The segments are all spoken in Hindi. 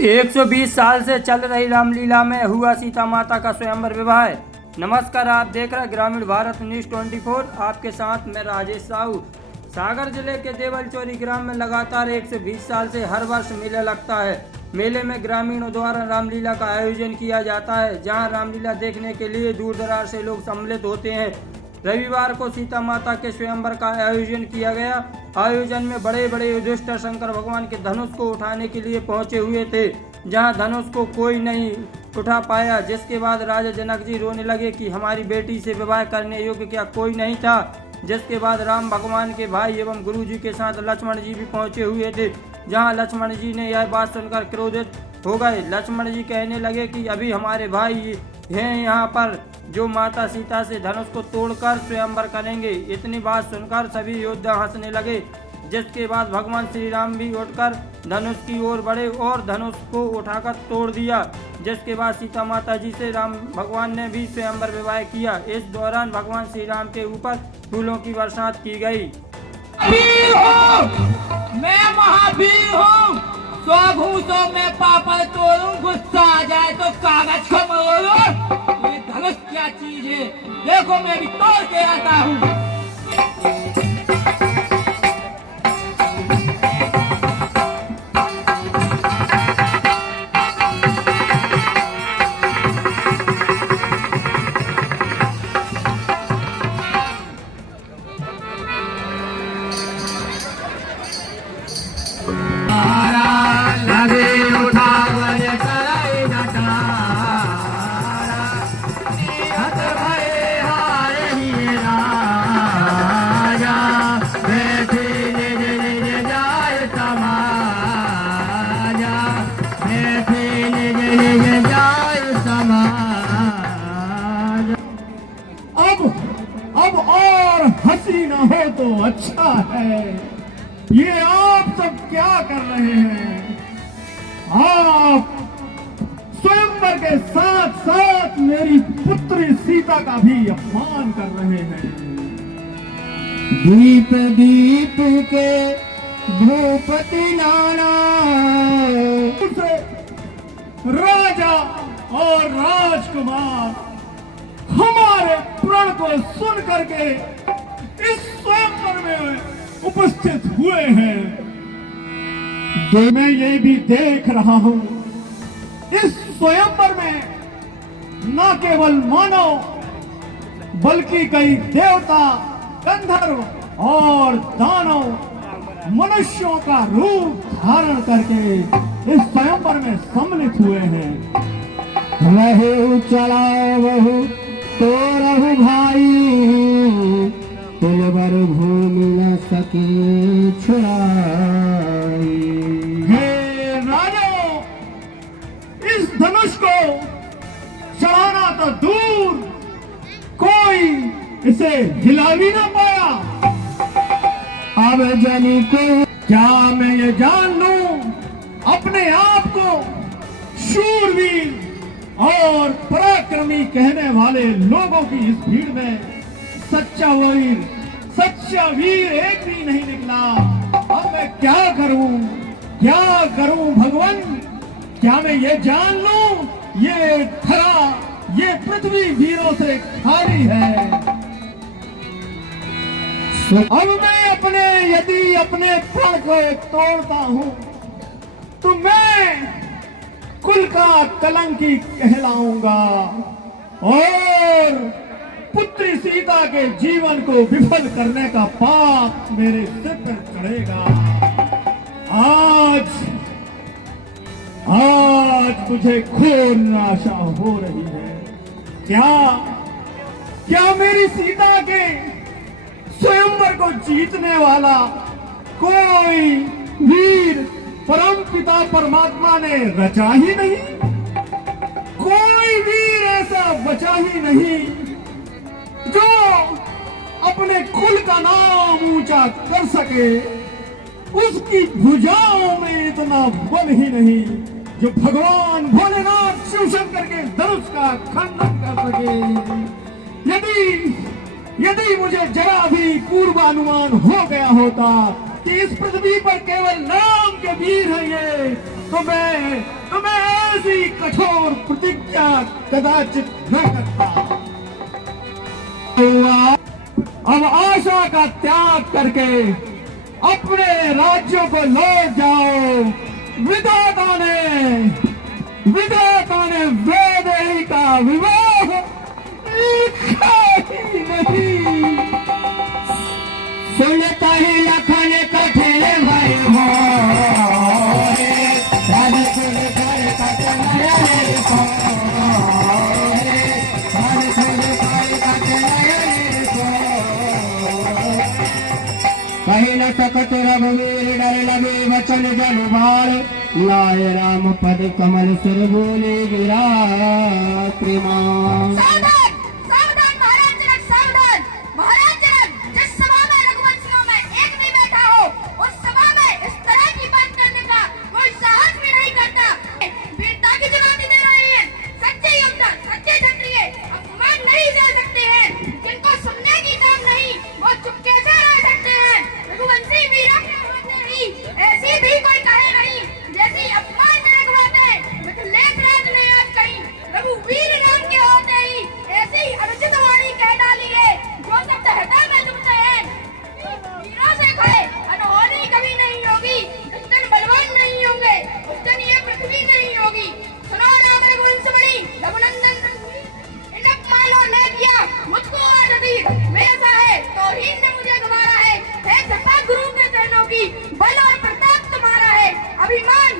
120 साल से चल रही रामलीला में हुआ सीता माता का स्वयंवर विवाह। नमस्कार, आप देख रहे ग्रामीण भारत न्यूज़ 24। आपके साथ मैं राजेश साहू। सागर जिले के देवलचोरी ग्राम में लगातार 120 साल से हर वर्ष मेला लगता है। मेले में ग्रामीणों द्वारा रामलीला का आयोजन किया जाता है, जहां रामलीला देखने के लिए दूर दराज से लोग सम्मिलित होते हैं। रविवार को सीता माता के स्वयंवर का आयोजन किया गया। आयोजन में बड़े बड़े युधिष्ठिर शंकर भगवान के धनुष को उठाने के लिए पहुंचे हुए थे, जहां धनुष को कोई नहीं उठा पाया। जिसके बाद राजा जनक जी रोने लगे कि हमारी बेटी से विवाह करने योग्य क्या कोई नहीं था। जिसके बाद राम भगवान के भाई एवं गुरु जी के साथ लक्ष्मण जी भी पहुंचे हुए थे, जहां लक्ष्मण जी ने यह बात सुनकर क्रोधित हो गए। लक्ष्मण जी कहने लगे कि अभी हमारे भाई हैं यहाँ पर जो माता सीता से धनुष को तोड़कर स्वयंवर करेंगे। इतनी बात सुनकर सभी योद्धा हंसने लगे। जिसके बाद भगवान श्री राम भी उठकर धनुष की ओर बढ़े और धनुष को उठाकर तोड़ दिया। जिसके बाद सीता माता जी से राम भगवान ने भी स्वयंवर विवाह किया। इस दौरान भगवान श्री राम के ऊपर फूलों की बरसात की गई। मैं महावीर हूँ, सौ मैं पापड़ तोड़ूं, गुस्सा आ जाए तो कागज को मरोड़ूं। ये धनुष क्या चीज है, देखो मैं भी तोड़ के आता हूँ। अब और हंसी ना हो तो अच्छा है। ये आप सब क्या कर रहे हैं? आप स्वयंवर के साथ साथ मेरी पुत्री सीता का भी अपमान कर रहे हैं। दीप दीप के भूपति नाना राजा और राजकुमार हमारे प्रण को सुन करके इस स्वयंवर में उपस्थित हुए हैं। मैं ये भी देख रहा हूं, इस स्वयंवर में न केवल मानव बल्कि कई देवता, गंधर्व और दानव मनुष्यों का रूप धारण करके इस स्वयंवर में सम्मिलित हुए हैं। रहु चलाओ बहु तो रहु भाई, तिलवर भूमि न सके छुड़ाई। हे राजाओं, इस धनुष को चढ़ाना तो दूर, कोई इसे हिला भी ना पाया। अब जनी को क्या मैं ये जान लूं अपने आप को शूरवीर और पराक्रमी कहने वाले लोगों की इस भीड़ में सच्चा वीर एक भी नहीं निकला। अब मैं क्या करूं भगवान? क्या मैं ये जान लूं ये धरा, ये पृथ्वी वीरों से खाली है। अब मैं यदि अपने प्रण को तोड़ता हूं तो मैं कुल का कलंकी कहलाऊंगा और पुत्री सीता के जीवन को विफल करने का पाप मेरे सिर पर चढ़ेगा। आज मुझे घोर निराशा हो रही है। क्या मेरी सीता के स्वयंवर को जीतने वाला कोई वीर परम पिता परमात्मा ने रचा ही नहीं? कोई वीर ऐसा बचा ही नहीं जो अपने कुल का नाम ऊंचा कर सके। उसकी भुजाओं में इतना बल ही नहीं जो भगवान भोलेनाथ शिव शंकर के धनुष का खंडन कर सके। यदि मुझे जरा भी पूर्वानुमान हो गया होता कि इस पृथ्वी पर केवल नाम के वीर हैं ये, तो मैं ऐसी कठोर प्रतिज्ञा कदाचित न करता। अब आशा का त्याग करके अपने राज्यों को लौट जाओ। विधाता ने वैदेही का विवाह लिखा ही नहीं। सुनता ही लखन कठिन भय हो, राज कुल कर कठिन भय हो, राज कुल कर कठिन भय हो। कहीं न सकत रघुवीर डर लगे वचन जन बाण, लाए राम पद कमल सिर बोले गिरा त्रिमान। सावधान सावधान महाराज जनक सावधान। महाराज जनक, जिस सभा में रघुवंशियों में एक भी बैठा हो, उस सभा में इस तरह की बात करने का कोई साहस भी नहीं करता। वीरता की चुनौती दे रहे हैं। सच्चे योद्धा, सच्चे क्षत्रिय अपमान नहीं दे सकते हैं। जिनको सुनने की दम नहीं, वो चुपके से रह सकते हैं। रघुवंशी वीरों के होते ही ऐसी भी कोई कहे नहीं जैसी अपमानजनक बातें मिथिलेश राज ने आज कही। रघुवीर नाम के होते ही ऐसी अनुचित वाणी कह डाली है जो शब्द हृदय में चुभते हैं। वीरों से खड़े अनहोनी कभी नहीं होगी। उस दिन बलवान नहीं होंगे, उस दिन ये पृथ्वी नहीं होगी। सुनो राम रघुवंशमणि रघुनंदन, इन अपमानों ने किया मुझको आज अधीर। मेरा है तौहीन ने मुझे गवारा है। सपा गुरु के चरणों की बल और प्रताप तुम्हारा है। अभिमान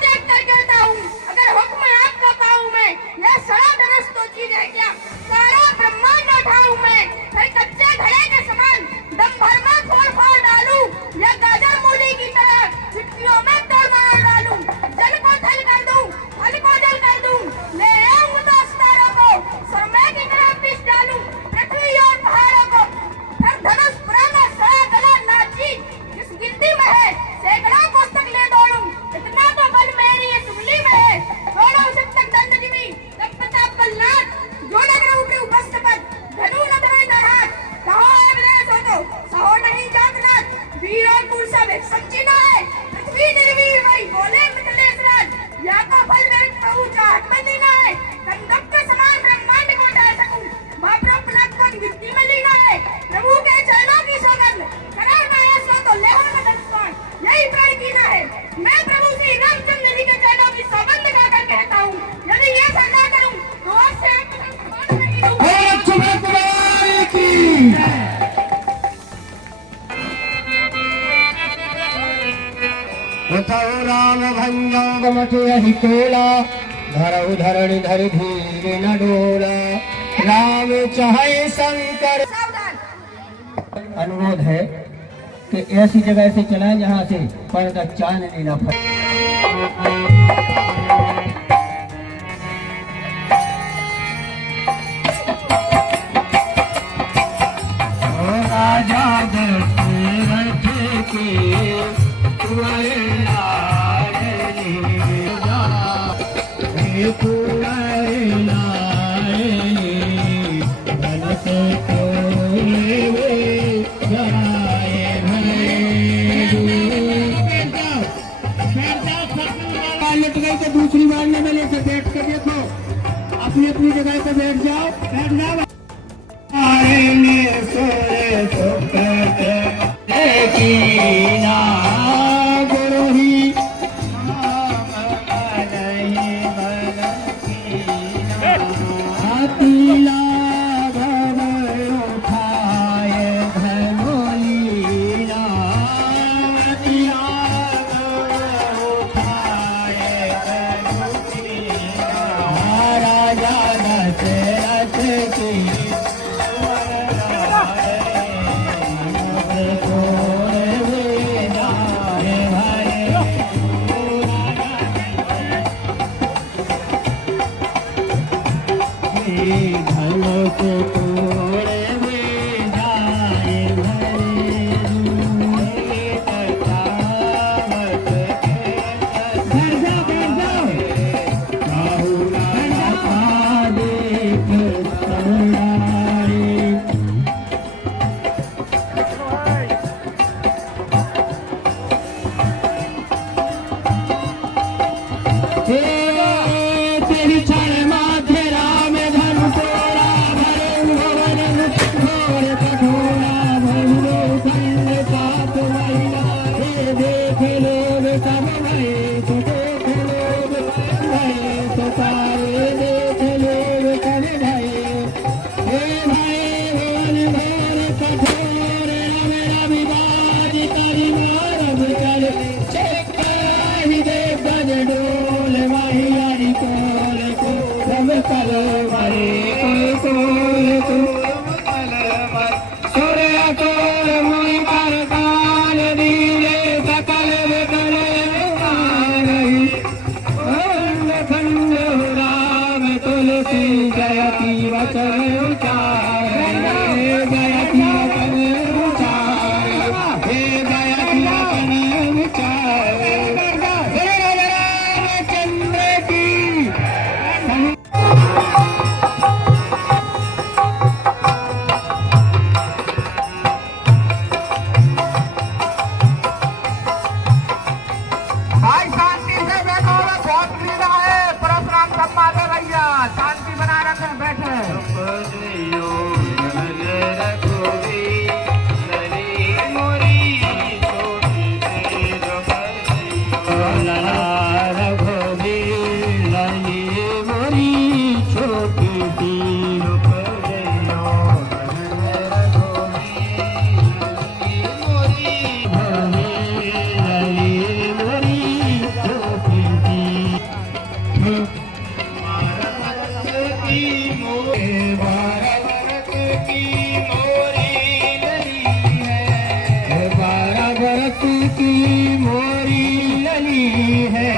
त्याग कर कहता हूँ, अगर हुक्म आपका पाऊँ मैं, यह सारा धनुष तो चीज है क्या? सारा ब्रह्मांड उठाऊँ मैं, फिर कच्चे घड़े के समान दम भर में फोड़ डालूं, या गाजर मूली की तरह चुटकियों में तोड़ डालूं। जल को थल कर दूं, फल को जल कर दूं, ले आऊं तो सितारों को सरमे की तरह पीस डालूं, पृथ्वी और पहाड़ों को। फिर धनुष पुराना सड़ा गला नाची जिस गिनती में है, सैकड़ों पुस्तक ले दौड़ूं। इतना तो बल मेरी इस उंगली में है। दौड़ो जब तक दंड जीवी, तब प्रताप बलनाथ, जो नगर उठे उपस्थ पर धनु न धरे न हाथ। कहो विदेश हो तो सहो नहीं जागनाथ। वीर और पुरुषा में सच्ची न है, पृथ्वी निर्वीर वही बोले मिथिलेश राज। या तो फल मेरे प्रभु चाहत में देना है, कंदक के समान ब्रह्मांड को उठा सकूं। महाप्रभु पलक को गिनती में लेना है, प्रभु के चरणों की सौगंध कराना है सो तो ले होगा दर्शन। यही प्रण कीना है। मैं प्रभु श्री रामचंद्र जी के चरणों की सौगंध गाकर कहता हूँ, यदि ये ना करूँ तो आपसे नहीं दूंगा। उठौ राम भंजो मठ यही टोला, धरऊ धरण धर धीर न डोला। राम चाहे शंकर। सावधान। अनुरोध है कि ऐसी जगह से चलाएं जहाँ से पर्दा चांदनी न फटे। राजा दशरथ के कुंवर लाडले हे कुंवर लाडले, बन से कोई वे जाए लट गई तो दूसरी बार न मिले से बैठ कर देखो, अपनी अपनी जगह पे बैठ जाओ, बैठ जाओ। गुरु ही पीला भवन उठाए धनोलीना, पीला भवन उठाए धनोलीना। राजा दशरथ की वर लाए, नभ तोड़ वेदा देखे लोग सब भये तो देखे लोग भये तो सारे देखे लोग सब भये हे भाई भोर कठोर मेरा विवाद करी मारब चल चेका ही दे गज डोल माही यारी कोल को सब कल भरे कोल को सूर्य कोल मुई पर काल दीले सकल विकल रही खंड राम तुलसी जयति वचन उचार जयति वचन उचार हे जयति वचन उचार चंद्र की भाई शांति से बैठो, बहुत भीड़ है, परशुराम सम्मा दे भैया, शांति बना रखें, बैठे। की मोरी लली है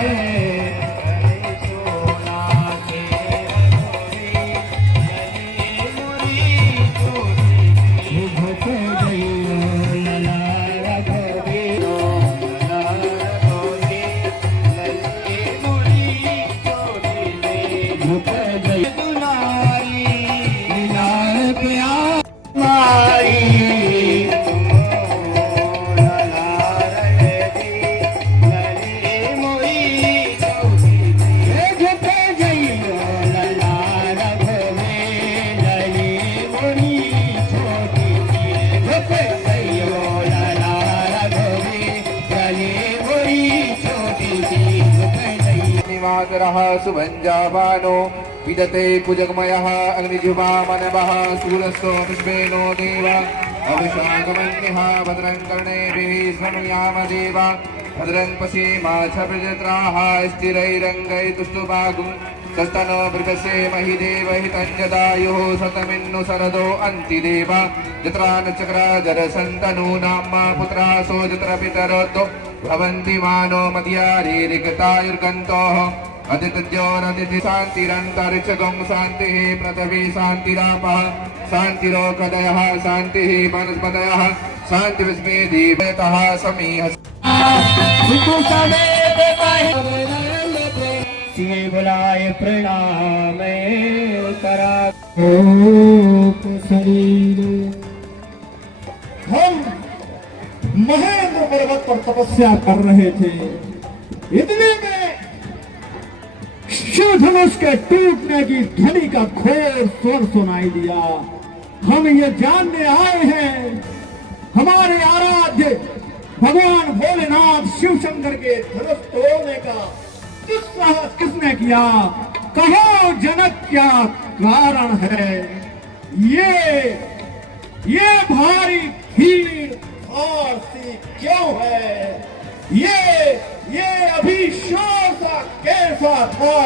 सुभंजावानो विदते कुजगमयः अग्निजुबामनवः सूरस्तो विश्वेनो देव अभिषागमन्यः भद्रं कर्णेभिः शृणुयाम देवा भद्रं पश्येमाच्छप्रजत्राः स्थिरैरङ्गैस्तुष्टुभागुं सस्तनो मृगस्य महि देवहितञ्जदायुः शतमिन्नु शरदो अन्तिदेव जत्रा नचक्राजरसन्तनु नाम्मा पुत्रासो जत्र पितरो भवन्ति मानो मद्यारीरिक्तायुर्गन्तोः अदितज्योनदिति शान्तिरन्तरिक्षगं शान्तिः पृथिवी शान्तिरापः शान्तिरोकदयः शान्तिः वनस्पतयः शान्तिविस्मे दीपतः समीह सिए बुलाए प्रणाम करा शरीर हम महेंद्र पर्वत पर तपस्या कर रहे थे, इतने में शिव धनुष के टूटने की ध्वनि का घोर स्वर सुनाई दिया। हम ये जानने आए हैं हमारे आराध्य भगवान भोलेनाथ शिव शंकर के धनुष तोड़ने का दुस्साहस किसने किया? कहो जनक क्या कारण है? ये भारी भीड़ और सी क्यों है? ये अभिशाप सा कैसा था?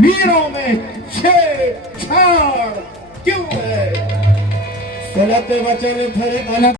वीरों में छेड़छाड़ क्यों है? गलत वचन फिर अलग